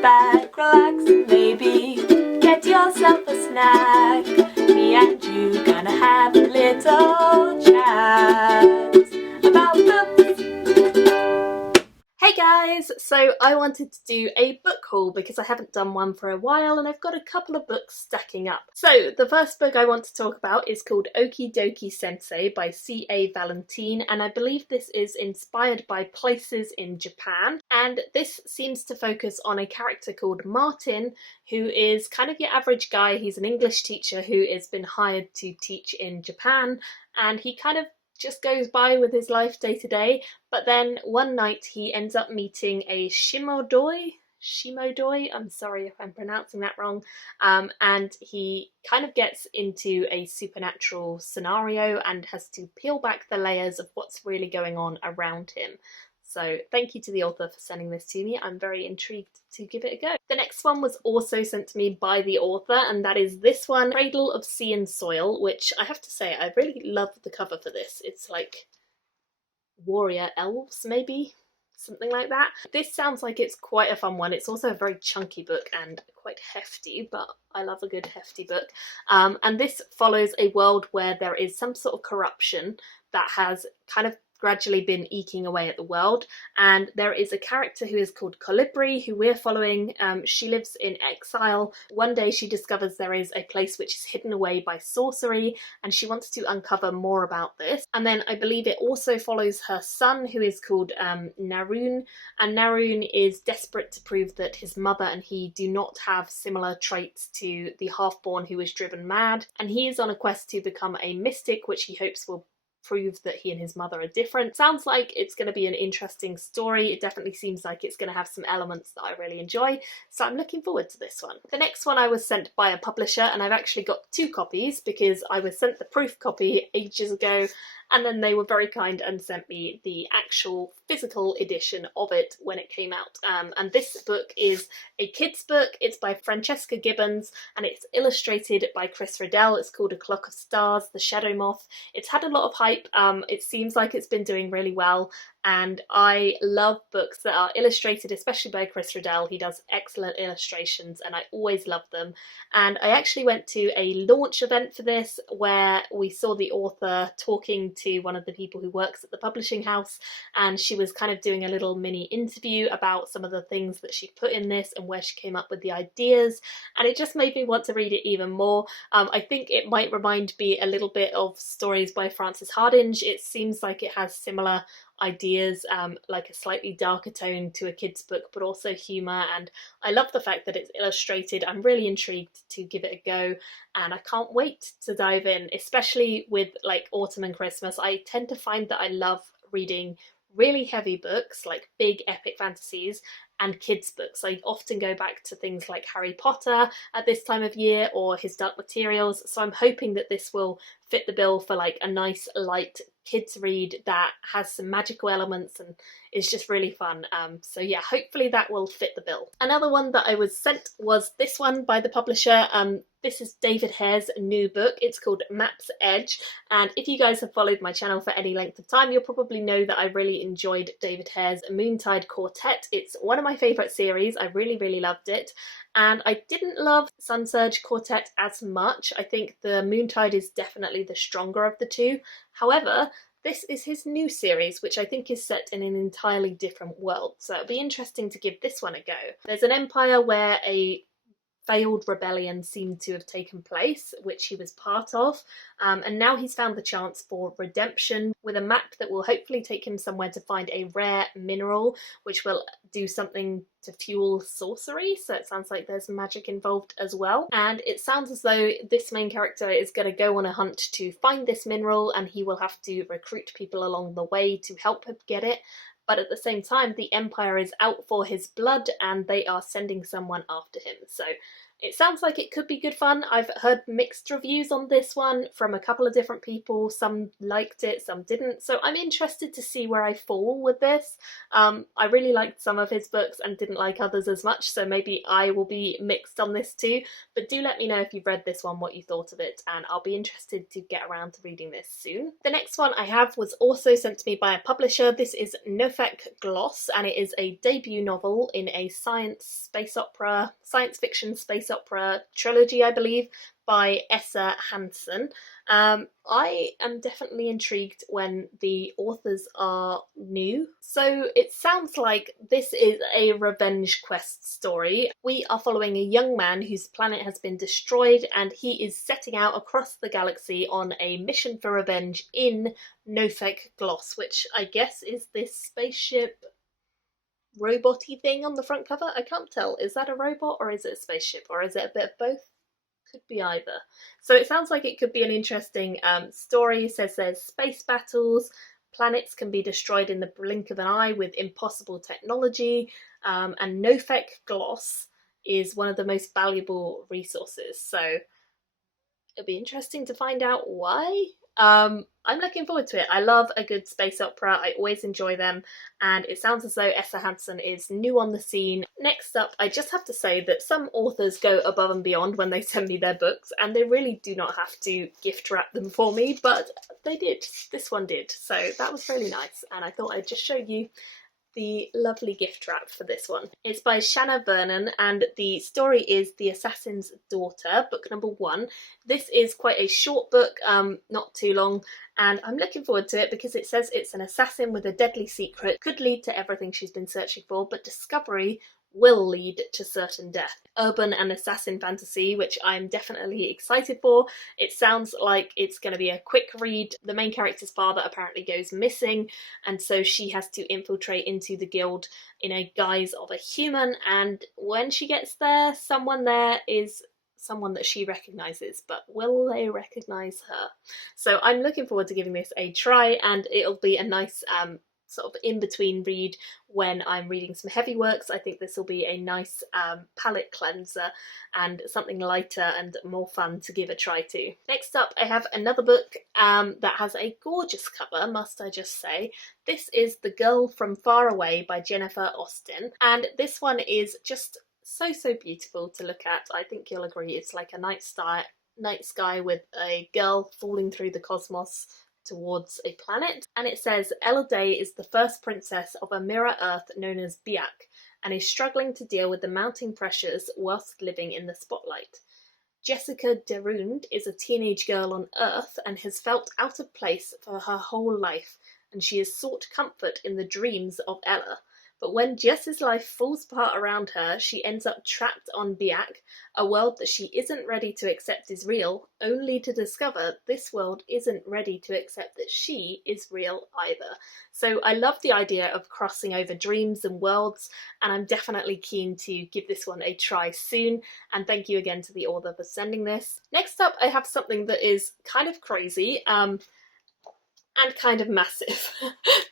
back, relax, and maybe get yourself a snack. Me and you gonna have a little chat about books. Hey guys! So I wanted to do a book haul because I haven't done one for a while and I've got a couple of books stacking up. So the first book I want to talk about is called Okie Dokie Sensei by C.A. Valentine, and I believe this is inspired by places in Japan, and this seems to focus on a character called Martin, who is kind of your average guy. He's an English teacher who has been hired to teach in Japan, and he kind of just goes by with his life day to day, but then one night he ends up meeting a Shimodoi, I'm sorry if I'm pronouncing that wrong, and he kind of gets into a supernatural scenario and has to peel back the layers of what's really going on around him. So thank you to the author for sending this to me. I'm very intrigued to give it a go. The next one was also sent to me by the author, and that is this one, Cradle of Sea and Soil, which I have to say I really love the cover for this. It's like warrior elves, maybe? Something like that. This sounds like it's quite a fun one. It's also a very chunky book and quite hefty, but I love a good hefty book. And this follows a world where there is some sort of corruption that has kind of gradually been eking away at the world, and there is a character who is called Colibri who we're following. She lives in exile. One day she discovers there is a place which is hidden away by sorcery, and she wants to uncover more about this. And then I believe it also follows her son, who is called Naroon, and Naroon is desperate to prove that his mother and he do not have similar traits to the half-born who is driven mad, and he is on a quest to become a mystic, which he hopes will prove that he and his mother are different. Sounds like it's going to be an interesting story. It definitely seems like it's going to have some elements that I really enjoy, so I'm looking forward to this one. The next one I was sent by a publisher, and I've actually got two copies because I was sent the proof copy ages ago, and then they were very kind and sent me the actual physical edition of it when it came out. And this book is a kid's book. It's by Francesca Gibbons and it's illustrated by Chris Riddell. It's called A Clock of Stars, The Shadow Moth. It's had a lot of hype. It seems like it's been doing really well, and I love books that are illustrated, especially by Chris Riddell. He does excellent illustrations and I always love them. And I actually went to a launch event for this where we saw the author talking to one of the people who works at the publishing house, and she was kind of doing a little mini interview about some of the things that she put in this and where she came up with the ideas, and it just made me want to read it even more. I think it might remind me a little bit of stories by Frances Hardinge. It seems like it has similar ideas, like a slightly darker tone to a kid's book, but also humour, and I love the fact that it's illustrated. I'm really intrigued to give it a go, and I can't wait to dive in, especially with like autumn and Christmas. I tend to find that I love reading really heavy books, like big epic fantasies, and kids' books. I often go back to things like Harry Potter at this time of year or his Dark Materials, so I'm hoping that this will fit the bill for like a nice light kids read that has some magical elements and is just really fun. So yeah, hopefully that will fit the bill. Another one that I was sent was this one by the publisher. This is David Hare's new book. It's called Map's Edge, and if you guys have followed my channel for any length of time, you'll probably know that I really enjoyed David Hare's Moontide Quartet. It's one of my favourite series. I really loved it, and I didn't love Sun Surge Quartet as much. I think the Moontide is definitely the stronger of the two. However, this is his new series, which I think is set in an entirely different world, so it'll be interesting to give this one a go. There's an empire where a failed rebellion seemed to have taken place, which he was part of, and now he's found the chance for redemption with a map that will hopefully take him somewhere to find a rare mineral which will do something to fuel sorcery, so it sounds like there's magic involved as well. And it sounds as though this main character is going to go on a hunt to find this mineral, and he will have to recruit people along the way to help him get it. But at the same time, the Empire is out for his blood and they are sending someone after him. So It sounds like it could be good fun. I've heard mixed reviews on this one from a couple of different people. Some liked it, some didn't. So I'm interested to see where I fall with this. I really liked some of his books and didn't like others as much, so maybe I will be mixed on this too. But do let me know if you've read this one, what you thought of it, and I'll be interested to get around to reading this soon. The next one I have was also sent to me by a publisher. This is Noun Gloss, and it is a debut novel in a science fiction space opera trilogy, I believe, by Essa Hansen. I am definitely intrigued when the authors are new. So it sounds like this is a revenge quest story. We are following a young man whose planet has been destroyed, and he is setting out across the galaxy on a mission for revenge in Noun Gloss, which I guess is this spaceship robot-y thing on the front cover. I can't tell. Is that a robot or is it a spaceship, or is it a bit of both? Could be either. So it sounds like it could be an interesting story. It says there's space battles, planets can be destroyed in the blink of an eye with impossible technology, and Noun Gloss is one of the most valuable resources. So it'll be interesting to find out why. I'm looking forward to it. I love a good space opera. I always enjoy them, and it sounds as though Essa Hansen is new on the scene. Next up, I just have to say that some authors go above and beyond when they send me their books, and they really do not have to gift wrap them for me, but they did. This one did, so that was really nice, and I thought I'd just show you the lovely gift wrap for this one. It's by Shanna Vernon, and the story is The Assassin's Daughter, book number 1. This is quite a short book, not too long, and I'm looking forward to it because it says it's an assassin with a deadly secret, could lead to everything she's been searching for, but discovery will lead to certain death. Urban and assassin fantasy, which I'm definitely excited for. It sounds like it's going to be a quick read. The main character's father apparently goes missing, and so she has to infiltrate into the guild in a guise of a human, and when she gets there, someone there is someone that she recognises, but will they recognise her? So I'm looking forward to giving this a try, and it'll be a nice sort of in-between read when I'm reading some heavy works. I think this will be a nice palette cleanser and something lighter and more fun to give a try to. Next up, I have another book that has a gorgeous cover, must I just say. This is The Girl from Far Away by Jennifer Austin, and this one is just so beautiful to look at. I think you'll agree it's like a night sky with a girl falling through the cosmos towards a planet, and it says Ella Day is the first princess of a mirror Earth known as Biak, and is struggling to deal with the mounting pressures whilst living in the spotlight. Jessica Derund is a teenage girl on Earth and has felt out of place for her whole life, and she has sought comfort in the dreams of Ella. But when Jess's life falls apart around her, she ends up trapped on Biak, a world that she isn't ready to accept is real, only to discover this world isn't ready to accept that she is real either. So I love the idea of crossing over dreams and worlds, and I'm definitely keen to give this one a try soon, and thank you again to the author for sending this. Next up, I have something that is kind of crazy, and kind of massive.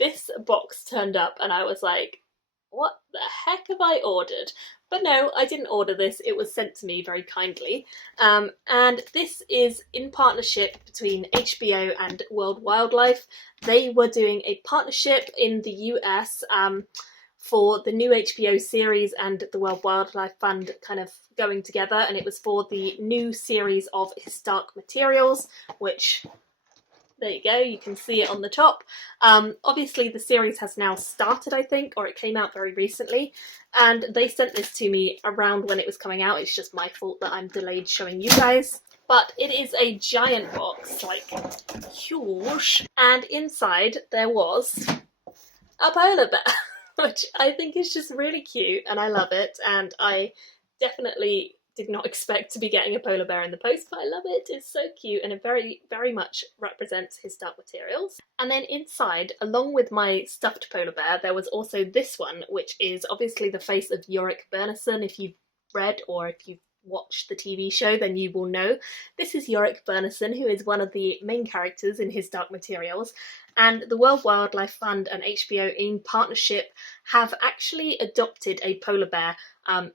This box turned up and I was like, what the heck have I ordered? But no, I didn't order this. It was sent to me very kindly. And this is in partnership between HBO and World Wildlife. They were doing a partnership in the US for the new HBO series and the World Wildlife Fund kind of going together. And it was for the new series of His Dark Materials, which... there you go, you can see it on the top. Obviously the series has now started, I think, or it came out very recently, and they sent this to me around when it was coming out. It's just my fault that I'm delayed showing you guys. But it is a giant box, like huge, and inside there was a polar bear, which I think is just really cute, and I love it, and I definitely did not expect to be getting a polar bear in the post, but I love it. It's so cute, and it very much represents His Dark Materials. And then inside, along with my stuffed polar bear, there was also this one, which is obviously the face of Yorick Bernison, if you've read or if you've watched the TV show, then you will know. This is Yorick Bernison, who is one of the main characters in his Dark Materials, and the World Wildlife Fund and HBO in partnership have actually adopted a polar bear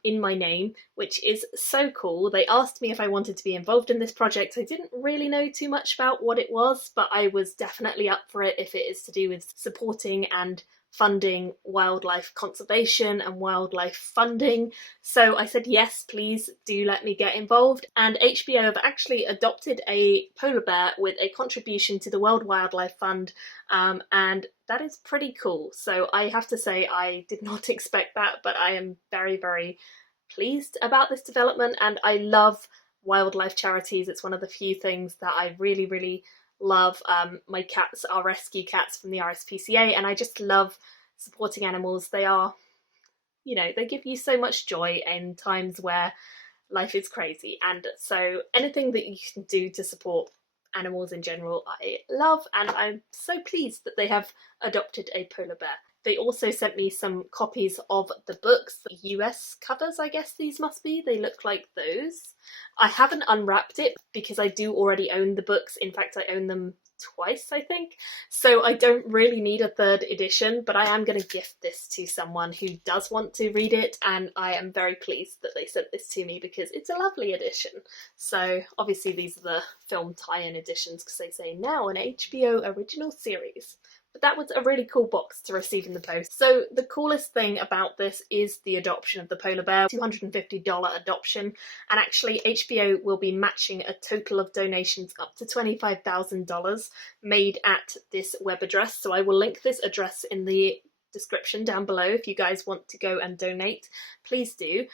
in my name, which is so cool. They asked me if I wanted to be involved in this project. I didn't really know too much about what it was, but I was definitely up for it if it is to do with supporting and funding wildlife conservation and wildlife funding. So I said, yes, please do let me get involved. And HBO have actually adopted a polar bear with a contribution to the World Wildlife Fund, and that is pretty cool. So I have to say I did not expect that, but I am very, very pleased about this development, and I love wildlife charities. It's one of the few things that I really, really love. My cats are rescue cats from the RSPCA, and I just love supporting animals. They are, you know, they give you so much joy in times where life is crazy, and so anything that you can do to support animals in general I love, and I'm so pleased that they have adopted a polar bear. They also sent me some copies of the books, the US covers I guess these must be. They look like those. I haven't unwrapped it because I do already own the books. In fact, I own them twice, I think. So I don't really need a third edition, but I am going to gift this to someone who does want to read it, and I am very pleased that they sent this to me because it's a lovely edition. So obviously these are the film tie-in editions because they say now an HBO original series. But that was a really cool box to receive in the post. So the coolest thing about this is the adoption of the polar bear, $250 adoption, and actually HBO will be matching a total of donations up to $25,000 made at this web address. So I will link this address in the description down below if you guys want to go and donate. Please do,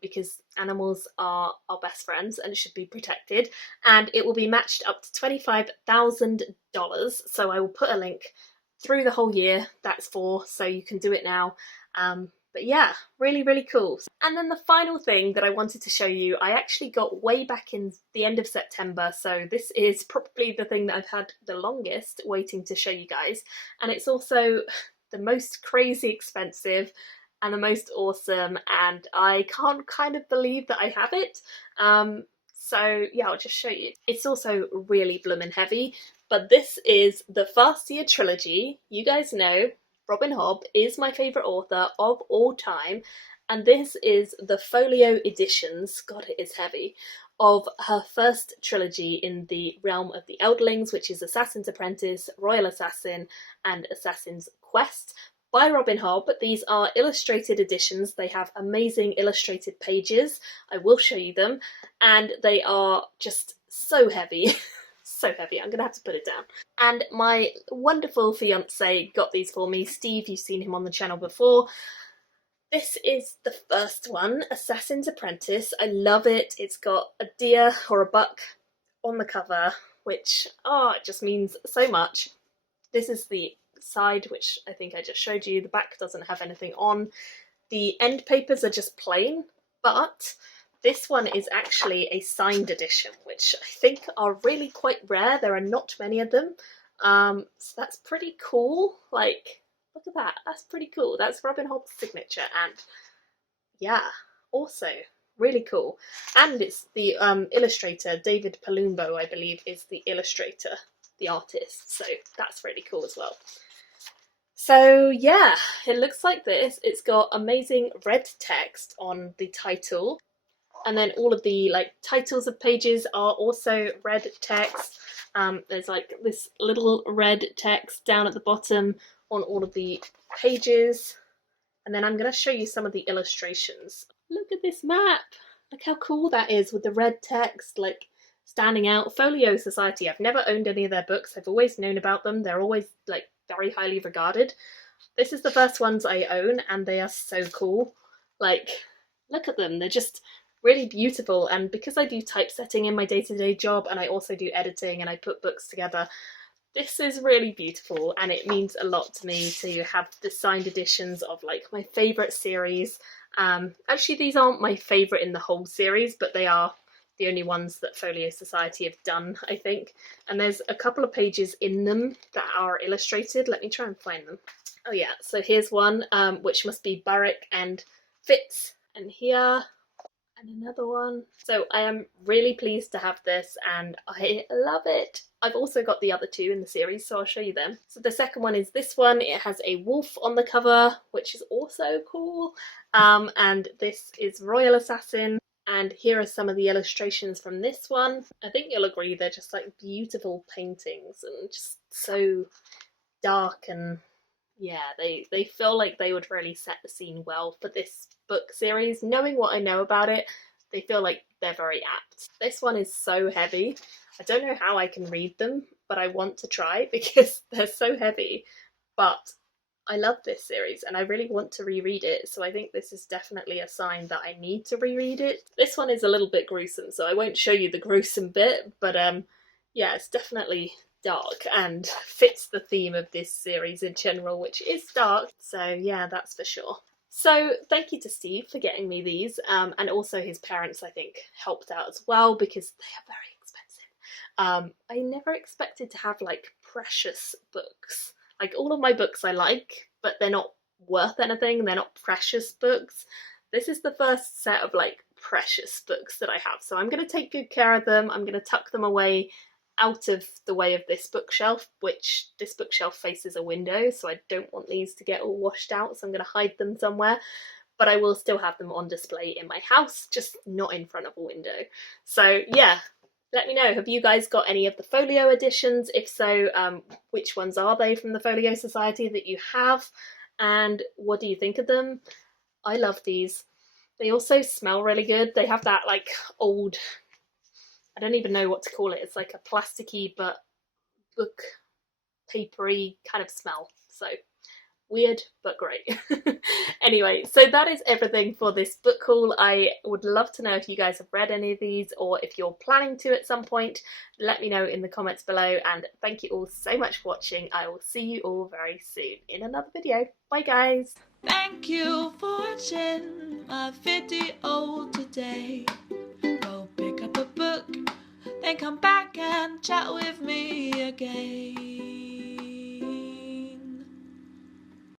because animals are our best friends and should be protected, and it will be matched up to $25,000. So I will put a link through the whole year that's for, so you can do it now. But yeah, really, really cool. And then the final thing that I wanted to show you, I actually got way back in the end of September, so this is probably the thing that I've had the longest waiting to show you guys, and it's also the most crazy expensive and the most awesome, and I can't kind of believe that I have it. So yeah, I'll just show you. It's also really bloomin' heavy, but this is the Fast Year trilogy. You guys know Robin Hobb is my favourite author of all time, and this is the Folio editions, God it is heavy, of her first trilogy in the realm of the Eldlings, which is Assassin's Apprentice, Royal Assassin, and Assassin's Quest by Robin Hobb. These are illustrated editions. They have amazing illustrated pages. I will show you them, and they are just so heavy. So heavy, I'm gonna have to put it down. And my wonderful fiance got these for me. Steve, you've seen him on the channel before. This is the first one, Assassin's Apprentice. I love it. It's got a deer or a buck on the cover, which, it just means so much. This is the side, which I think I just showed you. The back doesn't have anything on. The end papers are just plain, but this one is actually a signed edition, which I think are really quite rare. There are not many of them. So that's pretty cool. Like, look at that. That's pretty cool. That's Robin Hobb's signature, and yeah, also really cool. And it's the illustrator, David Palumbo, I believe, is the illustrator, the artist. So that's really cool as well. So yeah, it looks like this. It's got amazing red text on the title, and then all of the titles of pages are also red text. There's like this little red text down at the bottom on all of the pages, and then I'm going to show you some of the illustrations. Look at this map! Look how cool that is with the red text like standing out. Folio Society, I've never owned any of their books. I've always known about them. They're always like very highly regarded. This is the first ones I own, and they are so cool. Like, look at them. They're just really beautiful, and because I do typesetting in my day-to-day job, and I also do editing and I put books together, this is really beautiful, and it means a lot to me to have the signed editions of like my favourite series. Actually, these aren't my favourite in the whole series, but they are the only ones that Folio Society have done, I think. And there's a couple of pages in them that are illustrated. Let me try and find them. Oh yeah, so here's one, which must be Barrick and Fitz, and here. And another one. So I am really pleased to have this and I love it. I've also got the other two in the series, so I'll show you them. So the second one is this one. It has a wolf on the cover, which is also cool. And this is Royal Assassin. And here are some of the illustrations from this one. I think you'll agree they're just like beautiful paintings and just so dark, and yeah, they feel like they would really set the scene well for this book series. Knowing what I know about it, they feel like they're very apt. This one is so heavy. I don't know how I can read them, but I want to try because they're so heavy. But I love this series and I really want to reread it, so I think this is definitely a sign that I need to reread it. This one is a little bit gruesome, so I won't show you the gruesome bit, but yeah, it's definitely dark and fits the theme of this series in general, which is dark, so yeah, that's for sure. So thank you to Steve for getting me these, and also his parents I think helped out as well because they are very expensive. I never expected to have like precious books. Like all of my books I like, but they're not worth anything, they're not precious books. This is the first set of like precious books that I have, so I'm going to take good care of them. I'm going to tuck them away out of the way of this bookshelf, which this bookshelf faces a window, so I don't want these to get all washed out, so I'm going to hide them somewhere. But I will still have them on display in my house, just not in front of a window. So yeah, let me know, have you guys got any of the folio editions? If so, which ones are they from the Folio Society that you have? And what do you think of them? I love these. They also smell really good. They have that like old, I don't even know what to call it. It's like a plasticky but book papery kind of smell. So weird, but great. Anyway, so that is everything for this book haul. I would love to know if you guys have read any of these or if you're planning to at some point. Let me know in the comments below, and thank you all so much for watching. I will see you all very soon in another video. Bye guys! Thank you for watching my video today. Go pick up a book, then come back and chat with me again.